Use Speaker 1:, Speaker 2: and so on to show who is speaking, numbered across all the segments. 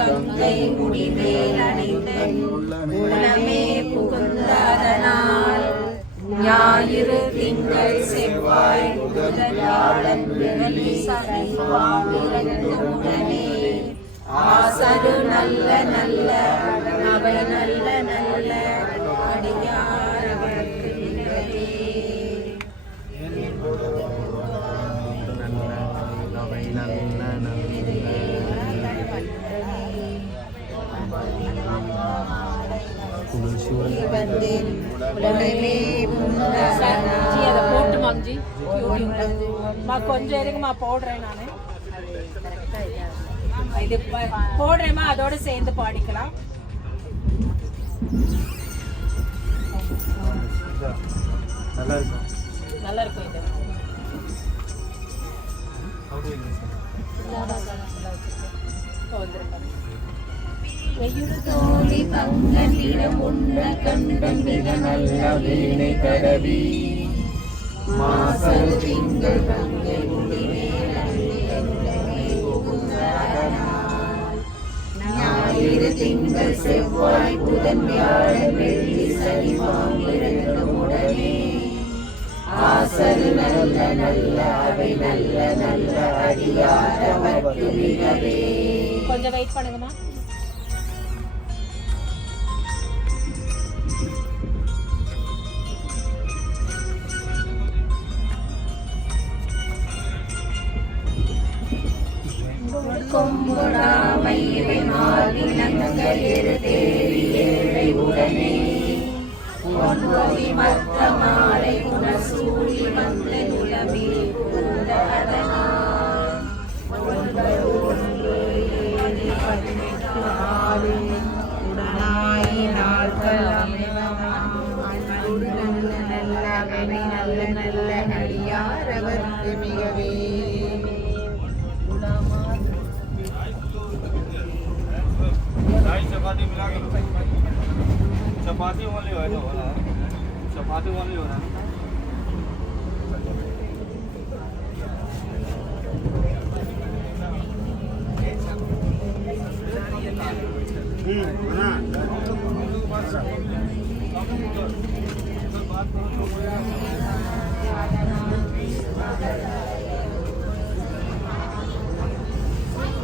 Speaker 1: கங்கை முடிமேல் அணிந்த உளமே புகுந்ததனால். ஞாயிறு திங்கள் செவ்வாய் புதன் வெள்ளி சனி ஆசரு நல்ல நல்ல அவை நல்ல வந்தேன் உடனே
Speaker 2: ஜி அதை மா கொஞ்சம் இருங்கம்மா போடுறேன் நான் இது போடுறேம்மா அதோட சேர்ந்து பாடிக்கலாம்
Speaker 3: நல்லா இருக்கும்.
Speaker 2: நல்லா இருக்கும் இது வந்துருக்கேன்
Speaker 1: தோழி தங்க நிறம் உண்ண கண்டம் மிக நல்ல வீணை தடவி. மாசல் திங்கள் தங்கை முடிமேல் ஞாயிறு திங்கள் செவ்வாய் புதன் வியாழன் வெள்ளி சனி பாம்பிரண்டும் உடனே. ஆசல் நல்ல நல்ல அவை நல்ல நல்ல அடியாரவர்க்கு மிகவே
Speaker 2: கொஞ்சம் வெயிட் பண்ணுங்கம்மா.
Speaker 1: கொம்புடாமை இவை மாவினங்க எரு தேவி ஏழை உடனே. பொன்கொடி மத்த மாலை நிலமே புகுந்த அதனால்
Speaker 3: चपाती वाली हो तो वाला चपाती वाली हो ना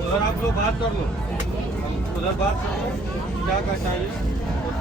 Speaker 3: उधर आप लोग बात कर लो। उधर बात कर। लो क्या क्या चाहिए?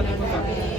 Speaker 1: আলাইকুম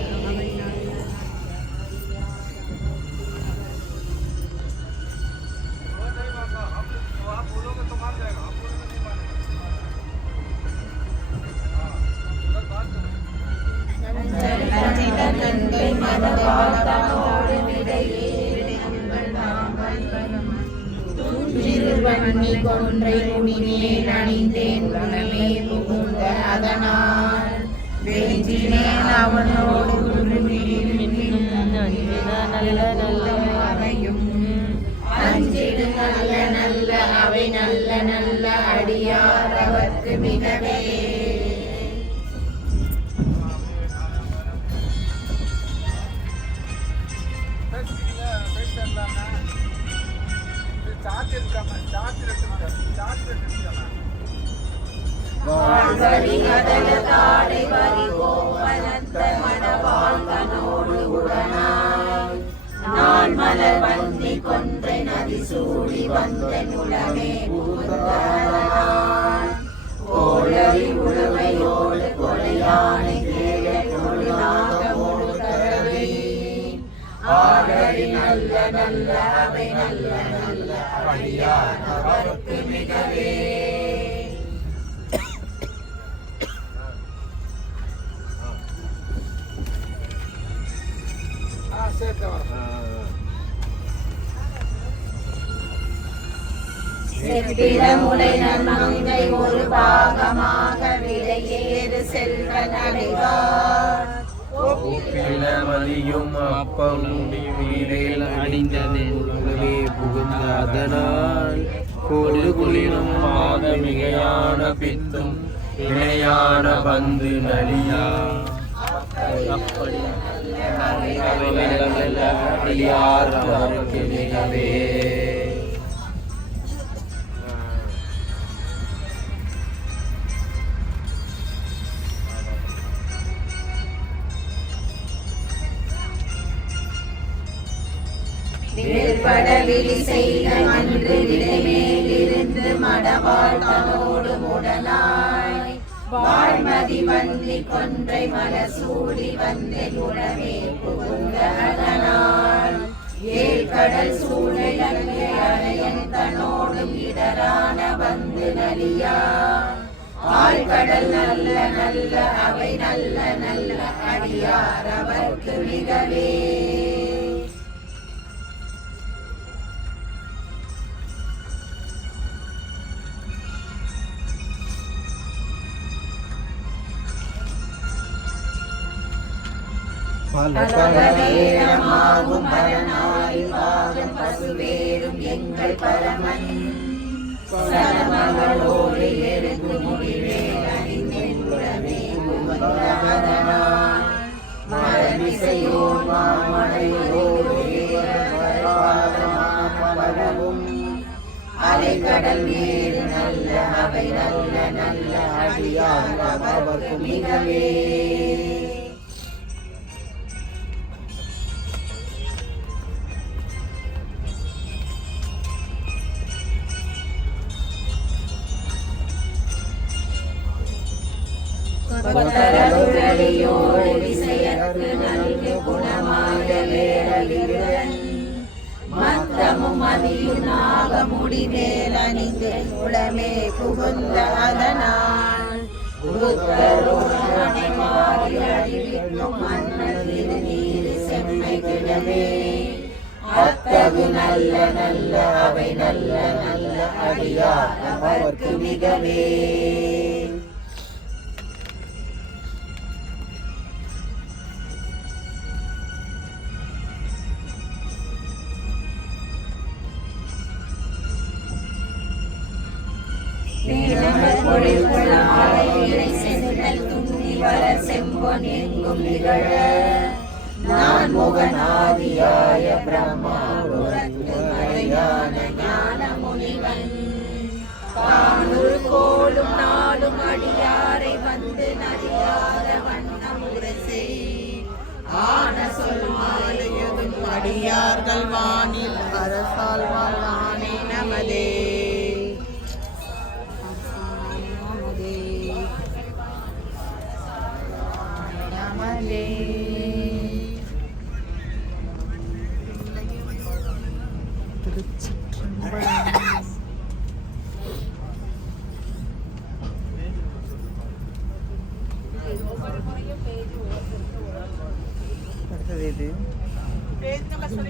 Speaker 1: மலர் வந்தி கொன்றை நதி சூடி வந்த நுலமே புகுந்ததனால் கோளறி கொலையானை ஆடறி நல்ல நல்ல அவை நல்ல நல்ல அடியார் செப்பிடமுலை நன்மங்கை ஒரு பாகமாக விடையேறு செல்வ நடைவார்
Speaker 4: மதியும் அப்பம் வீரேல் அணிந்ததென்பவே புகுந்த அதனால் குளிரும் மிகையான பித்தும் இணையான பந்து நலியா. அப்படி அடியார் அவருக்கு மிகவே
Speaker 1: வேறுபட விழி செய்த அன்று விடைமேலிருந்து மடவாள் தனோடு வாழ்மதி வந்தி கொன்றை மலசூடி வந்தை உடமே புகுந்த அதனால் ஏழ்கடல் சூழை அங்கே அணையன் தனோடும் இடரான வந்து நலியா ஆழ்கடல் நல்ல நல்ல அவை நல்ல நல்ல அடியார் அவர்க்கு மிகவே பலவேரமாகும் பரநாய் பாகம் பசுவேரும் எங்கள் பரமன். சரமகளோடு முடிவே மரமிசையோர் பரவும் அலைக்கடல் நல்ல அவை நல்ல நல்ல அடியார் அவர்க்கு மிகவே. விசையற்கு நல்கு குணமாய மத்தமும் மதியும் முடிவேல் அணிந்து குளமே புகுந்த அதனால் உருத்தருணனை மாறி அழிவிக்கும் அண்ணல் திருநீர் செம்மை அத்தகு நல்ல நல்ல அவை நல்ல நல்ல அடியார் அவர்க்கு மிகவே செம்பொன் எங்கும் நிகழ. நான் முகநாதியாய பிரம்மா ஞான முனிவன் தானுள் கோலும் நாளும் அடியாரை வந்து நடியாத வண்ணம் உரசை. ஆன சொல் மாலையதும்
Speaker 5: அடியார்கள் வானில் அரசால் வாழானே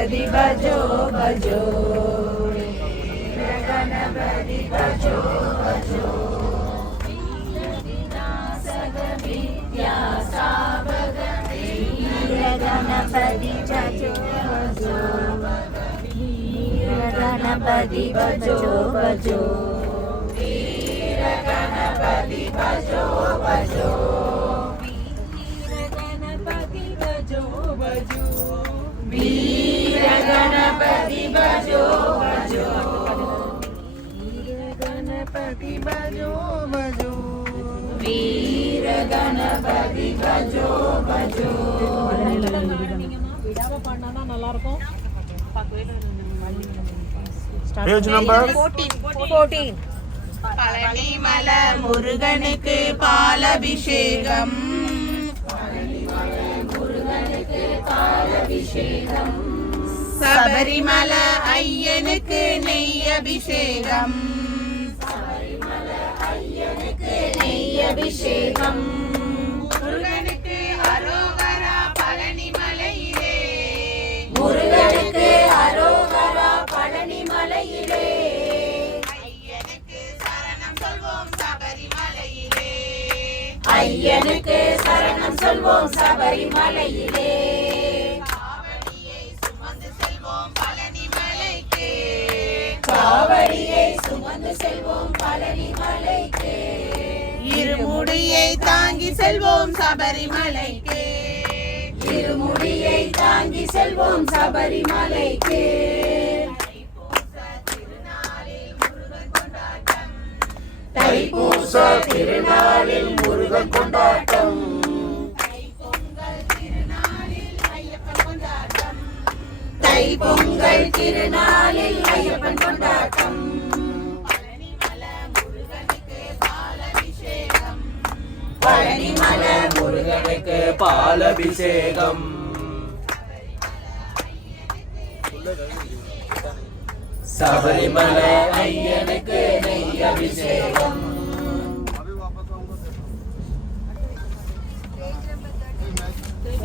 Speaker 1: वीरगणपति भजो भजो वीरगणपति भजो भजो विद्यासागर वीरगणपति भजो भजो गणपति भजो भजो वीर गणपति बजो बजो गणपति बजो बजो
Speaker 5: गणपति बजो बजो
Speaker 1: वीर गणपति बजो बजो விடாம பாடினா நல்லா இருக்கும்
Speaker 6: பேஜ் நம்பர்
Speaker 5: பழனிமல முருகனுக்கு பாலபிஷேகம் சபரிமல ஐயனுக்கு நெய் அபிஷேகம்
Speaker 1: நெய் அபிஷேகம்
Speaker 5: முருகனுக்கு அரோகரா பழனிமலையிலே.
Speaker 1: முருகனுக்கு அரோகரா பழனி மலையிலே
Speaker 5: ஐயனுக்கு சரணம் சொல்வோம் சபரிமலையிலே.
Speaker 1: ஐயனுக்கு சரணம் சொல்வோம் சபரிமலையிலே.
Speaker 5: காவடியை சுமந்து செல்வோம்
Speaker 1: பழனி மலைக்கு.
Speaker 5: இருமுடியை தாங்கி செல்வோம் சபரிமலைக்கு.
Speaker 1: திருமுடியை தாங்கி செல்வோம் சபரிமலைக்கு.
Speaker 4: பாலபிஷேகம் சபரிமலை ஐயனுக்கு நெய் அபிஷேகம்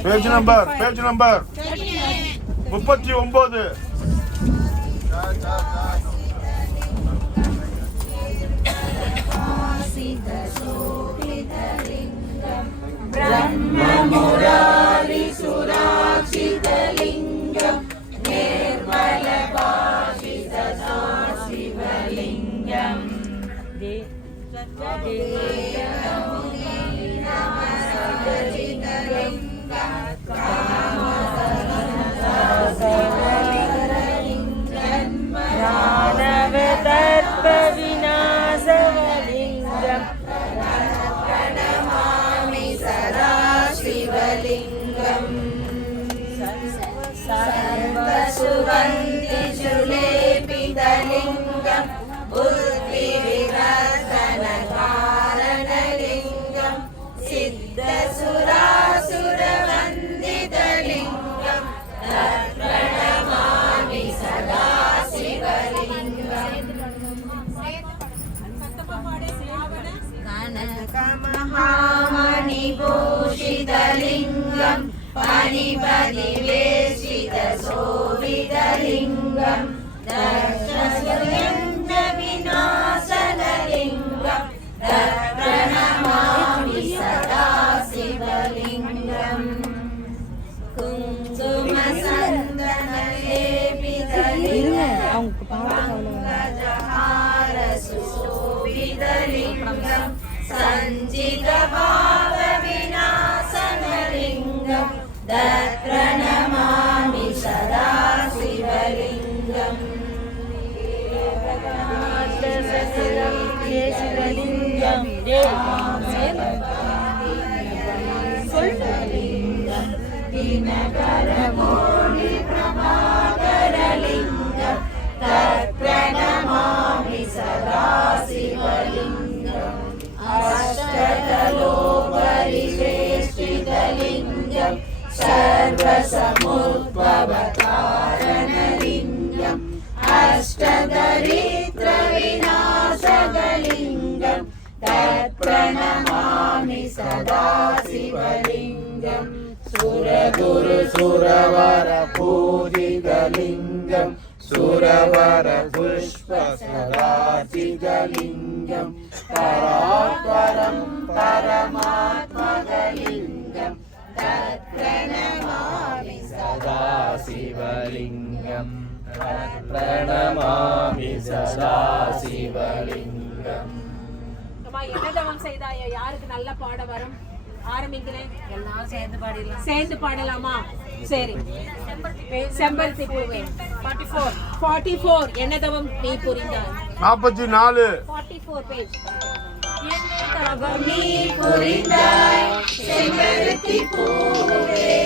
Speaker 6: பேஜ் நம்பர் பேஜ் நம்பர் முப்பத்தி ஒன்பது
Speaker 1: ब्रह्ममुरारि कनकमहामणिभूषितलिङ्गम् पणिपदिवेशितशोभितलिङ्गम् दर्शनविनाशनलिङ्गम् सञ्चितभावविनाशनलिङ्गम् तत्प्रणमामि सदा शिवलिङ्गम् दिनकरकोटिप्रभाकरलिङ्गम् तत्प्रणमामि परिवेष्टितलिङ्गम् शतसमुपवतालिङ्गम् अष्टदरिद्रविनाशकलिङ्गम् तत्प्रणमामि
Speaker 4: सदाशिवलिङ्गं सुरदुरु सुरवरपुरिगलिङ्गं सुरवर பராத்பரம் பரமாத்மகலிங்கம் தத்பிரணமாமி சதா சிவலிங்கம் பிரணமாமி சதா சிவலிங்கம்
Speaker 1: அம்மா, என்ன
Speaker 2: ஆரம்பிக்கிறேன்.
Speaker 5: எல்லாம் சேர்ந்து பாடிடலாம்.
Speaker 2: சேர்ந்து பாடலாமா? சரி. செம்பருத்தி பூவே ஃபார்ட்டி ஃபோர் ஃபார்ட்டி ஃபோர் என்ன தவம்? நீ புரிந்தாய்.
Speaker 6: நாற்பத்தி நாலு.
Speaker 2: ஃபார்ட்டி ஃபோர் பேஜ்
Speaker 1: நீ புரிந்தாய் செம்பருத்தி பூவே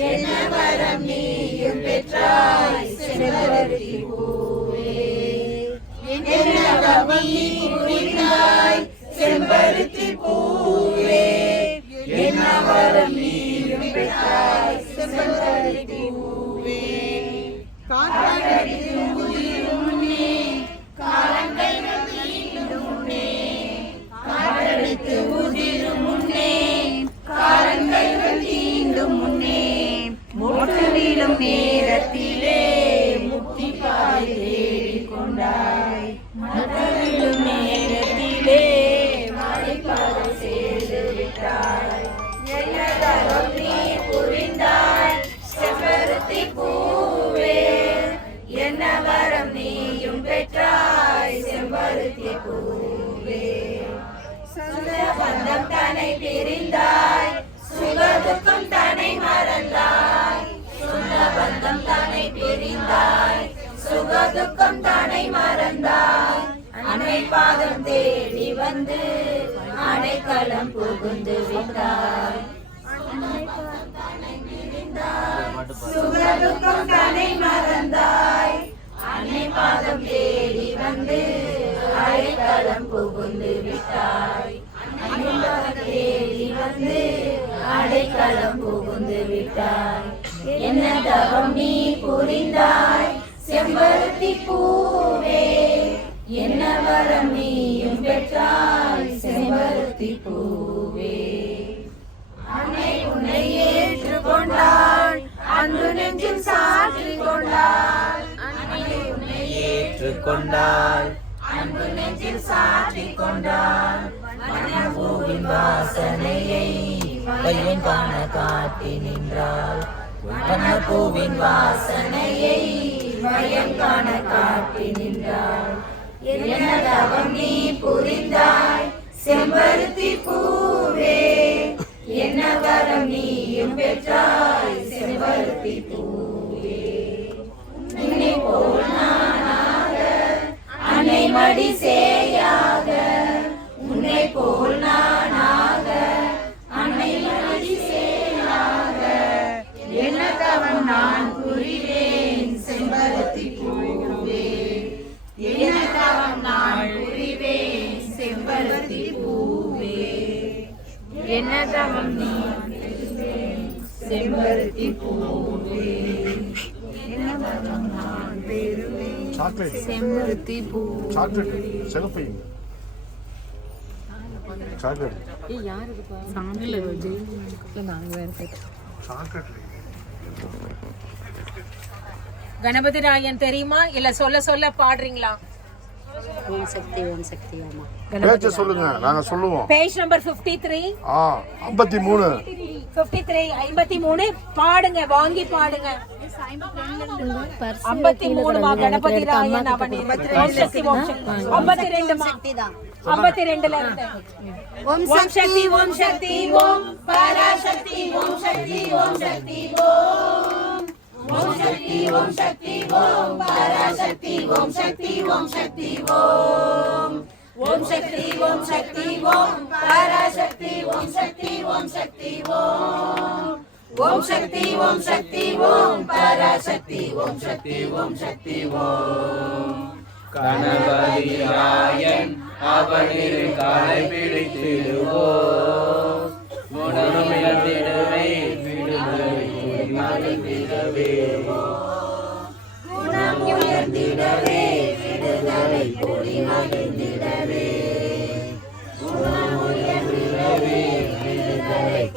Speaker 1: என்ன வரம் நீயும் பெற்றாய் செம்பருத்தி பூவே என்ன நீ புரிந்தாய் செம்பருத்தி பூவே என்ன வரம் நீயும் பெற்றாய் செம்பருத்தி பூவே நேரத்திலே பாதம் தேடி வந்து அடைக்கலம் புகுந்து விட்டார். சுகதுக்கம் தன்னை மறந்தாய். அன்னை பாதம் தேடி வந்து அடைக்கலம் புகுந்து விட்டாய். அன்னை பாதம் தேடி வந்து அடைக்கலம் புகுந்து விட்டாய். என்ன தவம் நீ புரிந்தாய்? செம்பருத்தி கொண்டாள். அன்பு நெஞ்சில் சாற்றி கொண்டாள். அன்னை அன்பு நெஞ்சில் சாற்றி கொண்டாள். வனப்பூவின் வாசனையை
Speaker 4: பையன் காண காட்டி நின்றாள்.
Speaker 1: பூவின் வாசனையை வயம் காண காட்டி நின்றாள். என்னதவம் நீ புரிந்தாய்? செம்பருத்தி பூவே என்ன வரம் நீ பெற்றாய் செம்பருத்தி பூவே. உன்னை போல் நானாக அன்னை சேயாக. உன்னை போல் நானாக அன்னை சேயாக. என்ன தவம் நான் புரிவேன் செம்பருத்தி பூவே. என்ன தவம் நான் புரிவேன் செம்பருத்தி பூவே. என்ன தவம் நீ செம்பருத்தி பூவே.
Speaker 6: சாக்லேட்
Speaker 1: செம்பருத்தி பூ.
Speaker 6: சாக்லேட் சிகப்பு சாக்லேட் ஏய் யார் இதுப்பா சாமில ஜெயில
Speaker 2: கணபதி ராயன் தெரியுமா? இல்ல சொல்ல சொல்ல பாடுறீங்களா?
Speaker 5: ஓம் சக்தி ஓம் சக்தி
Speaker 6: சொல்லுங்க. நாங்க சொல்லுவோம்.
Speaker 2: பேஜ் நம்பர் 53
Speaker 6: ஐம்பத்தி மூணு.
Speaker 2: ஃபிஃப்டி த்ரீ ஐம்பத்தி மூணு. பாடுங்க வாங்கி பாடுங்க. ஐம்பத்தி மூணு கணபதி ராயன் அவன் ஐம்பத்தி ரெண்டு ஐம்பத்தி ரெண்டுல இருந்து.
Speaker 1: ஓம்
Speaker 2: சக்தி ஓம் சக்தி ஓம்
Speaker 1: பராசக்தி ஓம் சக்தி ஓம் சக்தி ஓம். ஓம் சக்தி ஓம் சக்தி ஓம் பராசக்தி ஓம் சக்தி ஓம் சக்தி ஓம். ஓம் சக்தி ஓம் சக்தி ஓம் பராசக்தி ஓம் சக்தி ஓம் சக்தி ஓம். ஓம் சக்தி ஓம் சக்தி ஓம் பராசக்தி ஓம் சக்தி ஓம் சக்தி ஓம்.
Speaker 4: கணபதி ராயன் அவனிரு காலை பிடித்திடுவோம். குணமிழந்திடவே விடுதலை மகிழ்ந்திடவே
Speaker 1: குணம் உயர்ந்திடவே. மகிழ்ந்திடவே. குணம் விடுதலை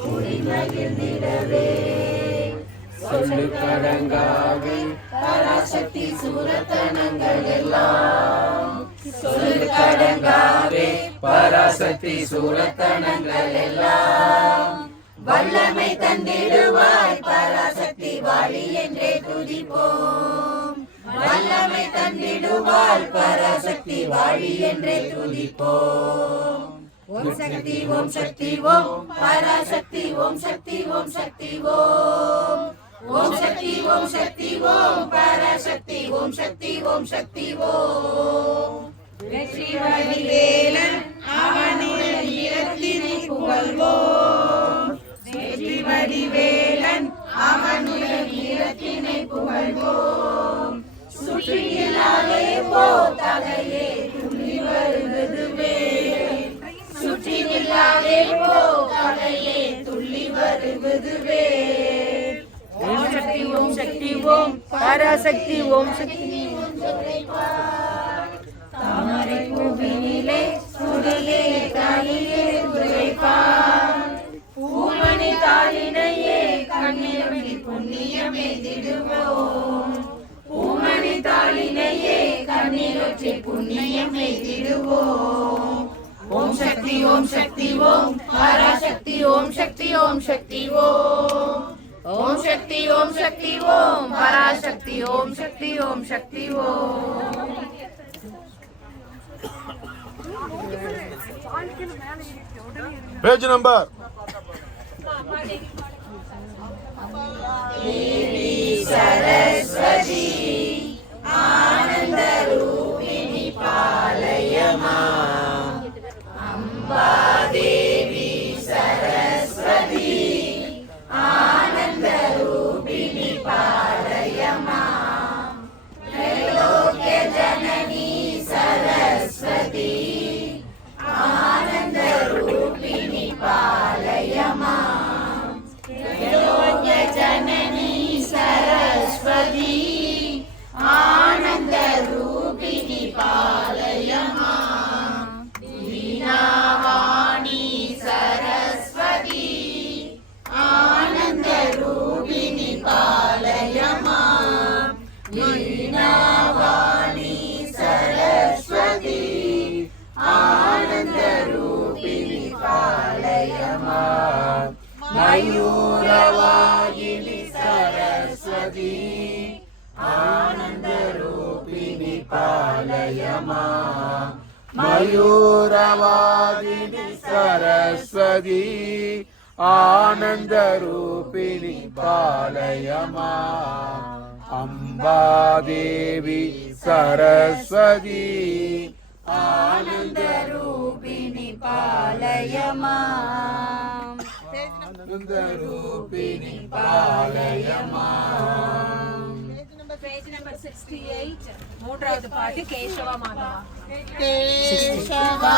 Speaker 1: மகிழ்ந்திடவே.
Speaker 4: சொல்லு
Speaker 1: பராசக்தி சூரத்தனங்கள் எல்லாம். சொல்லு
Speaker 4: பராசக்தி சூரத்தனங்கள்
Speaker 1: எல்லாம். வல்லமை தந்திடுவாய் பராசக்தி வாழி என்றே துதிப்போம். வல்லமை தந்திடுவாள் பராசக்தி வாழி என்றே துதிப்போம். ஓம் சக்தி ஓம் சக்தி ஓம் பராசக்தி ஓம் சக்தி ஓம் சக்தி ஓம். ஓம் சக்தி ஓம் சக்தி ஓம் பராசக்தி ஓம் சக்தி ஓம் சக்தி ஓம். வெற்றி வடிவேலன் அவனுடைய வீரத்தினை புகழ்வோம். வெற்றி வடிவேலன் பராசக்தி ஓம் சக்தி தாமரை பூவினிலே சுடலே தாயிலே உரைப்பான் பூமணி தாளினையே கண்ணிரம்பி புண்ணியமே திடுவோம் பூமணி தாளினையே கண்ணீரொற்றி புண்ணியமே திடுவோம் ஓம் சக்தி ஓம் சக்தி ஓம் பராசக்தி ஓம் சக்தி ஓம் சக்தி ஓம் ஓம் சக்தி ஓம் சக்தி ஓம் பராசக்தி ஓம் சக்தி ஓம் சக்தி ஓம்
Speaker 7: பேஜ் நம்பர்
Speaker 4: மயூரவாகினி மயூரவாதினி சரஸ்வதி ஆனந்தரூபிணி பாலயமா அம்பாதேவி சரஸ்வதி
Speaker 1: பாலயமா.
Speaker 4: ஆனந்தரூபிணி பாலயமா.
Speaker 2: பேஜ் நம்பர் சிக்ஸ்டி எயிட் மூன்றாவது பாட்டு கேசவ மாதவா.
Speaker 1: கேசவா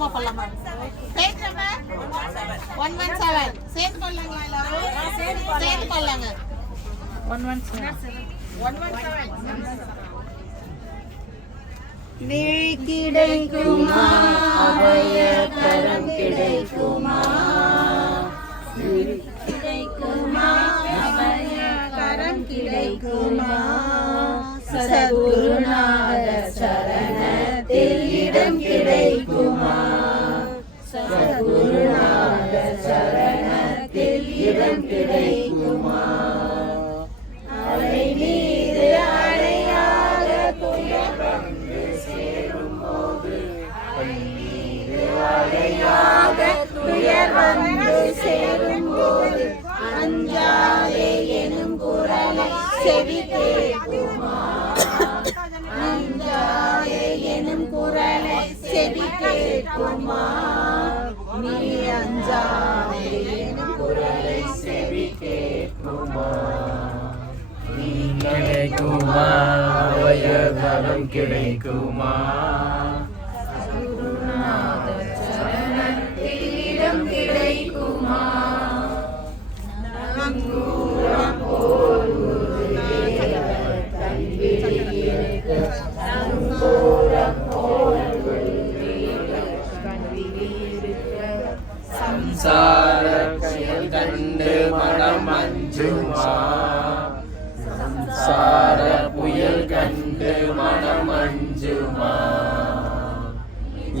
Speaker 8: கிடைக்குமா பண்ணலாமா? நம்பர் ஒன் ஒன் செவன் சேர்த்து பண்ணலாங்களா எல்லாரும்? சேர்த்து பண்ணலாங்க. One one seven one one
Speaker 1: seven கிடைக்குமா கிடைக்குமா. அலையாக துயர் வந்து சேரும்போது அஞ்சாதே எனும் குரலை செவி கேட்குமா? அஞ்சாதே எனும் குரலை செவி கிடைக்குமா நீ அஞ்சாதே எனும் குரலை செவி கேட்குமா?
Speaker 4: கிடைக்குமா? அபயதரம் கிடைக்குமா? சம்சார புயல் கண்டு மனம் அஞ்சுமா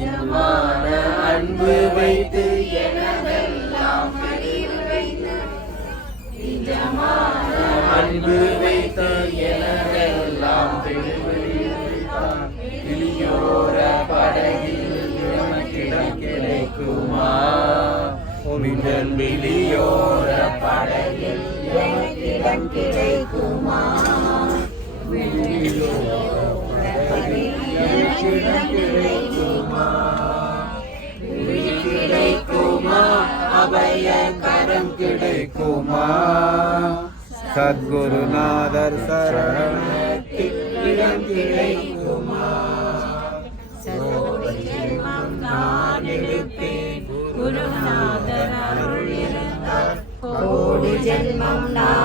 Speaker 4: இன்மான அன்பு வைத்து எனதெல்லாம் வைத்து நிஜமான அன்பு வைத்து எனதெல்லாம் திருவிழித்தான் படகில் கிடைக்குமா மின்னல் வெளியோர படகில்
Speaker 1: இடம்
Speaker 4: எனக்கிடம் கிடைக்குமா சத்குருநாதர் சரணத்தில் கிடைக்குமா
Speaker 1: குருநாதர் அருள் கோடி ஜென்மம் நான்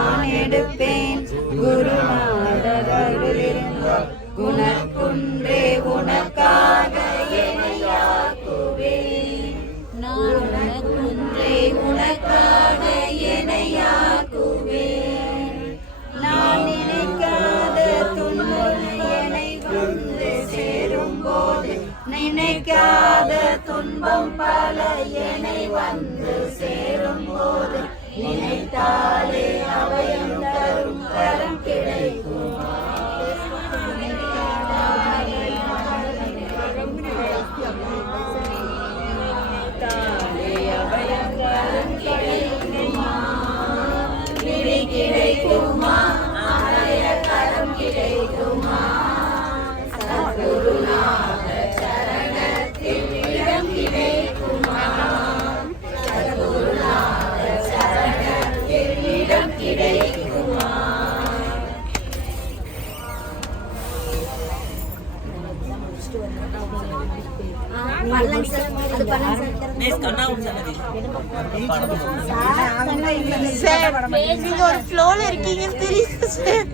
Speaker 8: சார் நீங்க ஒரு ஃப்ளோல இருக்கீங்கன்னு தெரியுது சார்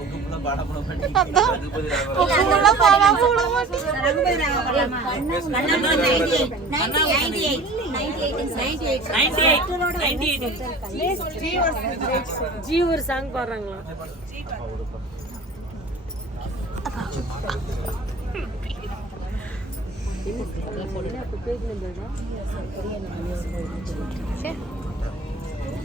Speaker 8: அதான். உள்ள போகாம விட மாட்டீங்க
Speaker 2: ஜி ஒரு சாங் பாடுறாங்களா
Speaker 8: சரி